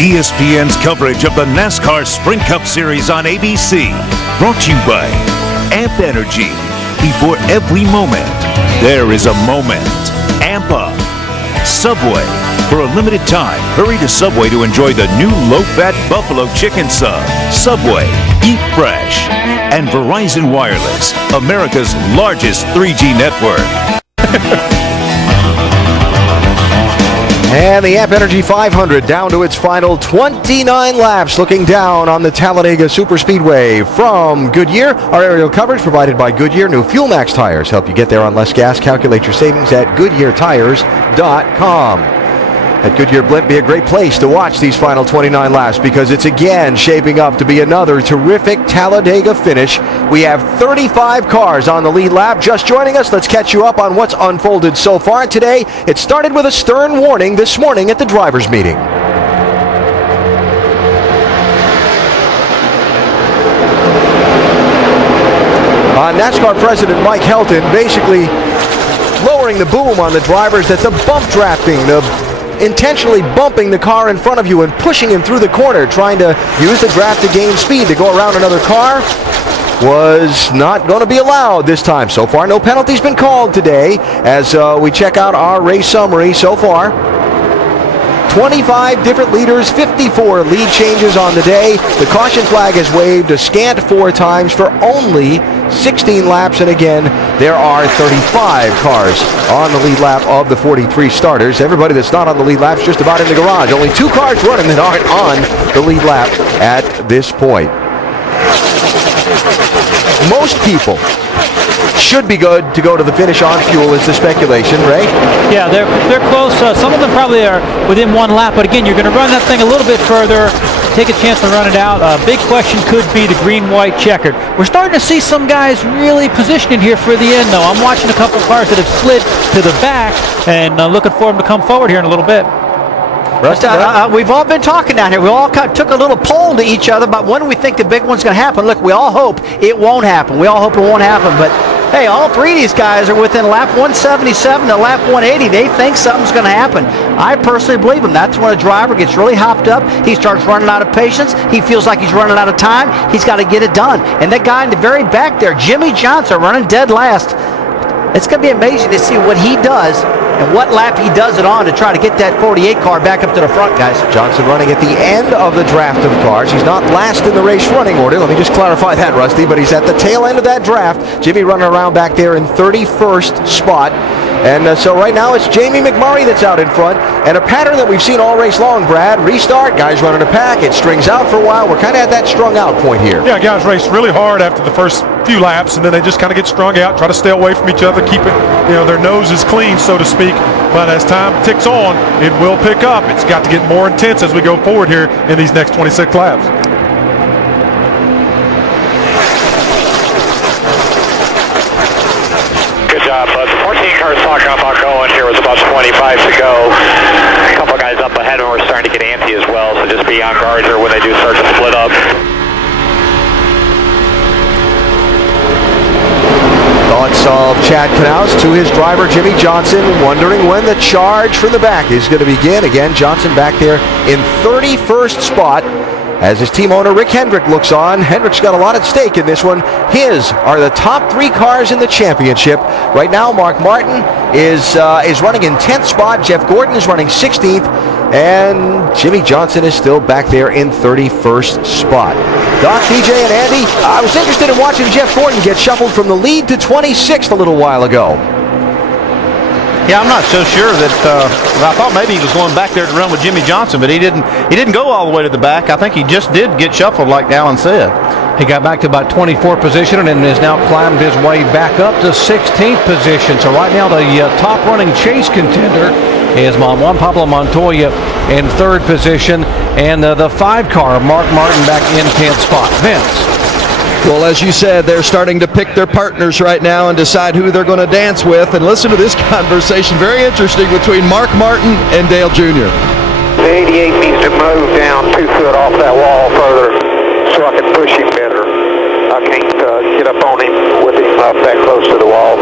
ESPN's coverage of the NASCAR Sprint Cup Series on ABC. Brought to you by Amp Energy. Before every moment, there is a moment. Amp Up. Subway. For a limited time, hurry to Subway to enjoy the new low-fat buffalo chicken sub. Subway. Eat fresh. And Verizon Wireless, America's largest 3G network. And the Amp Energy 500 down to its final 29 laps, looking down on the Talladega Superspeedway from Goodyear. Our aerial coverage provided by Goodyear. New Fuel Max tires help you get there on less gas. Calculate your savings at GoodyearTires.com. At Goodyear Blimp, be a great place to watch these final 29 laps because it's again shaping up to be another terrific Talladega finish. We have 35 cars on the lead lap. Just joining us, let's catch you up on what's unfolded so far. Today, it started with a stern warning this morning at the drivers' meeting. NASCAR President Mike Helton basically lowering the boom on the drivers that the bump drafting, the intentionally bumping the car in front of you and pushing him through the corner, trying to use the draft to gain speed to go around another car, was not going to be allowed this time. So far, no penalties been called today as we check out our race summary so far. 25 different leaders, 54 lead changes on the day. The caution flag is waved a scant 4 times for only 16 laps, and again, there are 35 cars on the lead lap of the 43 starters. Everybody that's not on the lead lap is just about in the garage. Only 2 cars running that aren't on the lead lap at this point. Most people should be good to go to the finish on fuel is the speculation, Ray? Yeah, they're close. Some of them probably are within 1 lap, but again, you're going to run that thing a little bit further, take a chance to run it out. Big question could be the green-white checkered. We're starting to see some guys really positioning here for the end, though. I'm watching a couple cars that have slid to the back and looking for them to come forward here in a little bit. We've all been talking down here. We all took a little poll to each other about when we think the big one's going to happen. Look, we all hope it won't happen. We all hope it won't happen, but hey, all 3 of these guys are within lap 177 to lap 180. They think something's going to happen. I personally believe them. That's when a driver gets really hopped up. He starts running out of patience. He feels like he's running out of time. He's got to get it done. And that guy in the very back there, Jimmy Johnson, running dead last. It's going to be amazing to see what he does and what lap he does it on to try to get that 48 car back up to the front, guys. Johnson running at the end of the draft of cars. He's not last in the race running order. Let me just clarify that, Rusty, but he's at the tail end of that draft. Jimmy running around back there in 31st spot. And so right now it's Jamie McMurray that's out in front. And a pattern that we've seen all race long, Brad. Restart, guys running a pack. It strings out for a while. We're kind of at that strung out point here. Yeah, guys race really hard after the first few laps, and then they just kind of get strung out, try to stay away from each other, keep it, their noses clean, so to speak. But as time ticks on, it will pick up. It's got to get more intense as we go forward here in these next 26 laps. Good job, bud. 14 cars talking about going here with about 25 to go. A couple guys up ahead, and we're starting to get antsy as well, so just be on guard here when they do start to split up. Thoughts of Chad Knaus to his driver Jimmy Johnson, wondering when the charge from the back is going to begin. Again, Johnson back there in 31st spot as his team owner Rick Hendrick looks on. Hendrick's got a lot at stake in this one. His are the top 3 cars in the championship. Right now, Mark Martin is running in 10th spot. Jeff Gordon is running 16th. And Jimmy Johnson is still back there in 31st spot. Doc, DJ, and Andy, I was interested in watching Jeff Gordon get shuffled from the lead to 26th a little while ago. Yeah, I'm not so sure that I thought maybe he was going back there to run with Jimmy Johnson, but he didn't go all the way to the back. I think he just did get shuffled, like Alan said. He got back to about 24th position and has now climbed his way back up to 16th position. So right now the top running chase contender is Juan Pablo Montoya in 3rd position, and the 5 car, Mark Martin, back in 10th spot. Vince. Well, as you said, they're starting to pick their partners right now and decide who they're going to dance with. And listen to this conversation, very interesting, between Mark Martin and Dale Jr. The 88 needs to move down 2 foot off that wall further so I can push him better. I can't get up on him with him up that close to the wall.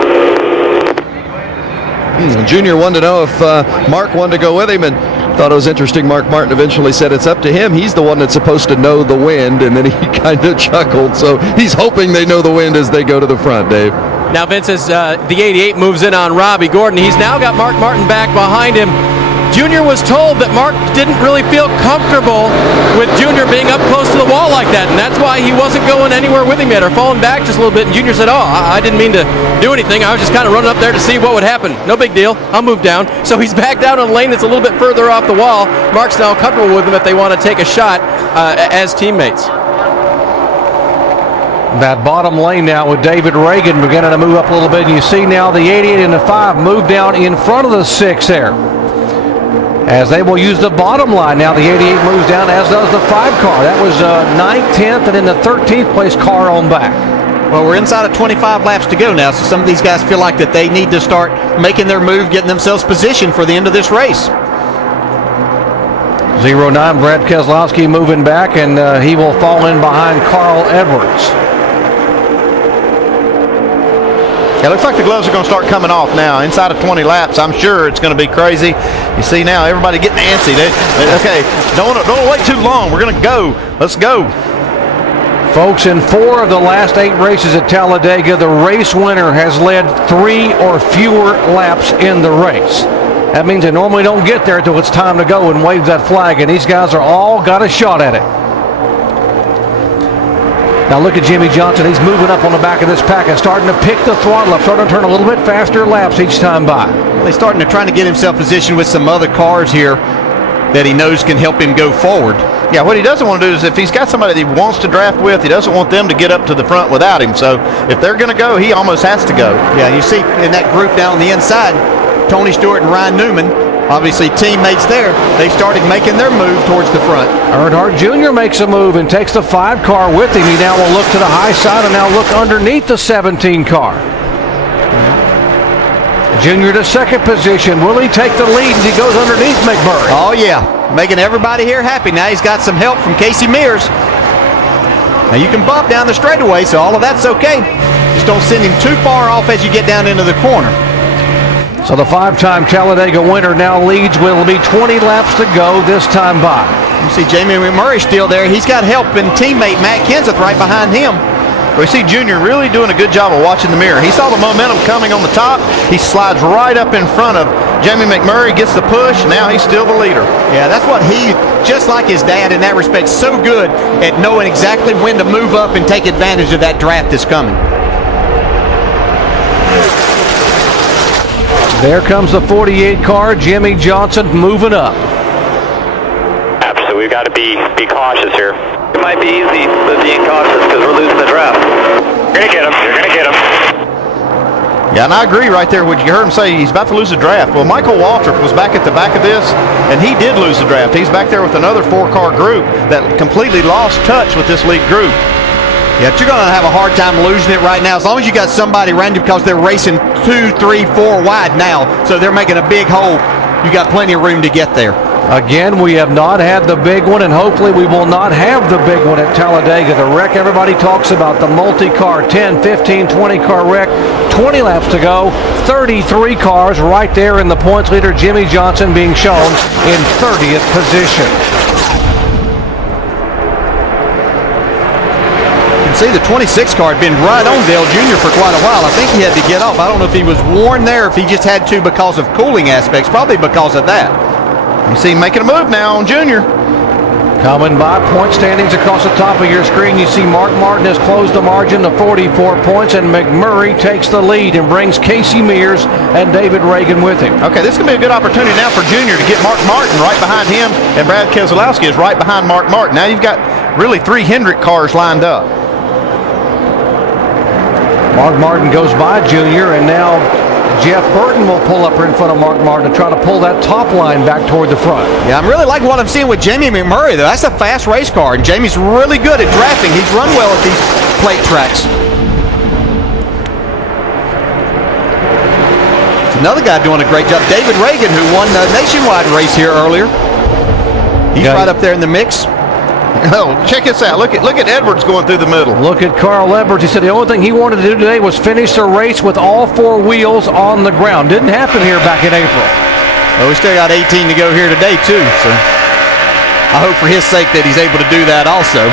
Junior wanted to know if Mark wanted to go with him, and thought it was interesting. Mark Martin eventually said it's up to him. He's the one that's supposed to know the wind, and then he kind of chuckled. So he's hoping they know the wind as they go to the front, Dave. Now, Vince, as the 88 moves in on Robbie Gordon, he's now got Mark Martin back behind him. Junior was told that Mark didn't really feel comfortable with Junior being up close to the wall like that, and that's why he wasn't going anywhere with him yet, or falling back just a little bit. And Junior said, I didn't mean to do anything. I was just kind of running up there to see what would happen. No big deal. I'll move down. So he's back down on a lane that's a little bit further off the wall. Mark's now comfortable with him if they want to take a shot as teammates. That bottom lane now with David Reagan beginning to move up a little bit. And you see now the 88 and the 5 move down in front of the 6 there, as they will use the bottom line. Now the 88 moves down, as does the 5 car. That was 9th, 10th, and then the 13th place car on back. Well, we're inside of 25 laps to go now, so some of these guys feel like that they need to start making their move, getting themselves positioned for the end of this race. 09, Brad Keselowski moving back, and he will fall in behind Carl Edwards. Yeah, it looks like the gloves are going to start coming off now. Inside of 20 laps, I'm sure it's going to be crazy. You see now everybody getting antsy. Okay, don't wait too long. We're going to go. Let's go. Folks, in 4 of the last 8 races at Talladega, the race winner has led 3 or fewer laps in the race. That means they normally don't get there until it's time to go and wave that flag, and these guys are all got a shot at it. Now look at Jimmie Johnson. He's moving up on the back of this pack and starting to pick the throttle up, starting to turn a little bit faster laps each time by. He's starting to try to get himself positioned with some other cars here that he knows can help him go forward. Yeah, what he doesn't want to do is, if he's got somebody that he wants to draft with, he doesn't want them to get up to the front without him. So if they're going to go, he almost has to go. Yeah, you see in that group down on the inside, Tony Stewart and Ryan Newman, obviously teammates there, they've started making their move towards the front. Earnhardt Jr. makes a move and takes the 5 car with him. He now will look to the high side and now look underneath the 17 car. Junior to second position. Will he take the lead as he goes underneath McMurray? Oh, yeah. Making everybody here happy. Now he's got some help from Casey Mears. Now you can bump down the straightaway, so all of that's okay. Just don't send him too far off as you get down into the corner. So the 5-time Talladega winner now leads. Will be 20 laps to go this time by. You see Jamie McMurray still there. He's got help and teammate Matt Kenseth right behind him. We see Junior really doing a good job of watching the mirror. He saw the momentum coming on the top. He slides right up in front of Jamie McMurray, gets the push. Now he's still the leader. Yeah, that's what he, just like his dad in that respect, so good at knowing exactly when to move up and take advantage of that draft that's coming. There comes the 48 car, Jimmie Johnson moving up. So we've got to be cautious here. It might be easy, but being cautious because we're losing the draft. You're going to get him. You're going to get him. Yeah, and I agree right there. What you heard him say, he's about to lose the draft. Well, Michael Waltrip was back at the back of this, and he did lose the draft. He's back there with another 4-car group that completely lost touch with this lead group. Yeah, but you're going to have a hard time losing it right now as long as you got somebody around you, because they're racing 2, 3, 4 wide now. So they're making a big hole. You got plenty of room to get there. Again, we have not had the big one, and hopefully we will not have the big one at Talladega. The wreck everybody talks about, the multi-car, 10, 15, 20-car wreck, 20 laps to go, 33 cars right there in the points leader, Jimmie Johnson being shown in 30th position. You can see the 26 car had been right on Dale Jr. for quite a while. I think he had to get off. I don't know if he was worn there, if he just had to because of cooling aspects, probably because of that. You see him making a move now on Junior. Coming by point standings across the top of your screen, you see Mark Martin has closed the margin to 44 points, and McMurray takes the lead and brings Casey Mears and David Reagan with him. Okay, this is going to be a good opportunity now for Junior to get Mark Martin right behind him, and Brad Keselowski is right behind Mark Martin. Now you've got really 3 Hendrick cars lined up. Mark Martin goes by Junior, and now Jeff Burton will pull up in front of Mark Martin to try to pull that top line back toward the front. Yeah, I'm really liking what I'm seeing with Jamie McMurray, though. That's a fast race car, and Jamie's really good at drafting. He's run well at these plate tracks. Another guy doing a great job, David Reagan, who won the nationwide race here earlier. He's right up there in the mix. Oh, check this out. Look at Edwards going through the middle. Look at Carl Edwards. He said the only thing he wanted to do today was finish the race with all 4 wheels on the ground. Didn't happen here back in April. Well, we still got 18 to go here today, too. So I hope for his sake that he's able to do that also.